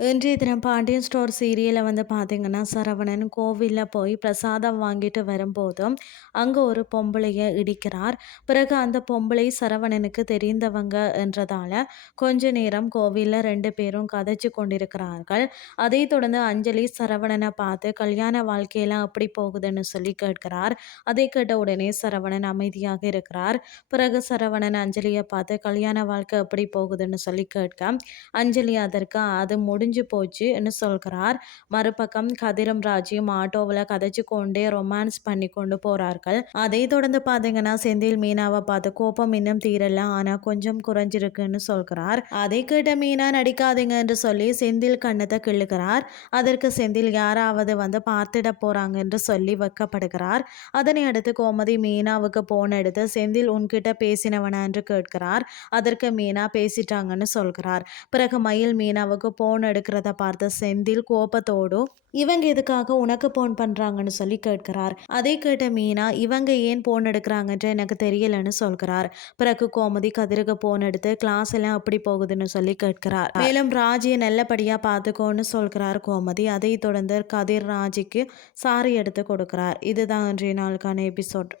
இன்றைய தினம் பாண்டியன் ஸ்டோர் சீரியலில் வந்து பார்த்தீங்கன்னா சரவணன் கோவிலில் போய் பிரசாதம் வாங்கிட்டு வரும்போதும் அங்கே ஒரு பொம்பளையை இடிக்கிறார். பிறகு அந்த பொம்பளை சரவணனுக்கு தெரிந்தவங்க என்றதால கொஞ்ச நேரம் கோவிலில் ரெண்டு பேரும் கதைச்சு கொண்டிருக்கிறார்கள். அதை தொடர்ந்து அஞ்சலி சரவணனை பார்த்து கல்யாண வாழ்க்கையெல்லாம் எப்படி போகுதுன்னு சொல்லி கேட்கிறார். அதை கேட்ட உடனே சரவணன் அமைதியாக இருக்கிறார். பிறகு சரவணன் அஞ்சலியை பார்த்து கல்யாண வாழ்க்கை எப்படி போகுதுன்னு சொல்லி கேட்க அஞ்சலி அதற்கு அது முடிஞ்சு போச்சுன்னு சொல்கிறார். மறுபக்கம் கதிரம் ராஜியும் ஆட்டோவில் கதைச்சு கொண்டே ரொமான்ஸ் பண்ணி கொண்டு போறார்கள். அதை தொடர்ந்து பார்த்தீங்கன்னா செந்தில் மீனாவை பார்த்து கோபம் இன்னும் தீரல ஆனா கொஞ்சம் குறைஞ்சிருக்குன்னு சொல்கிறார். அதை கேட்ட மீனா நடிக்காதீங்க என்று சொல்லி செந்தில் கண்ணத்தை கிள்ளுகிறார். அதற்கு செந்தில் யாராவது வந்து பார்த்திட போறாங்க என்று சொல்லி வைக்கப்படுகிறார். அதனை அடுத்து கோமதி மீனாவுக்கு போன் எடுத்து செந்தில் உன்கிட்ட பேசினவனா என்று கேட்கிறார். அதற்கு மீனா பேசிட்டாங்கன்னு சொல்கிறார். பிறகு மயில் மீனாவுக்கு போன் எடுக்கிறத பார்த்த செந்தில் கோபத்தோடும் இவங்க எதுக்காக உனக்கு போன் பண்ணுறாங்கன்னு சொல்லி கேட்கிறார். அதை கேட்ட மீனா இவங்க ஏன் போன் எடுக்கிறாங்கன்ற எனக்கு தெரியலன்னு சொல்கிறார். பிறகு கோமதி கதிருக்கு போன் எடுத்து கிளாஸ் எல்லாம் அப்படி போகுதுன்னு சொல்லி கேட்கிறார். மேலும் ராஜியை நல்லபடியாக பார்த்துக்கோன்னு சொல்கிறார் கோமதி. அதை தொடர்ந்து கதிர் ராஜிக்கு சாரி எடுத்து கொடுக்கிறார். இதுதான் இன்றைய நாளுக்கான எபிசோட்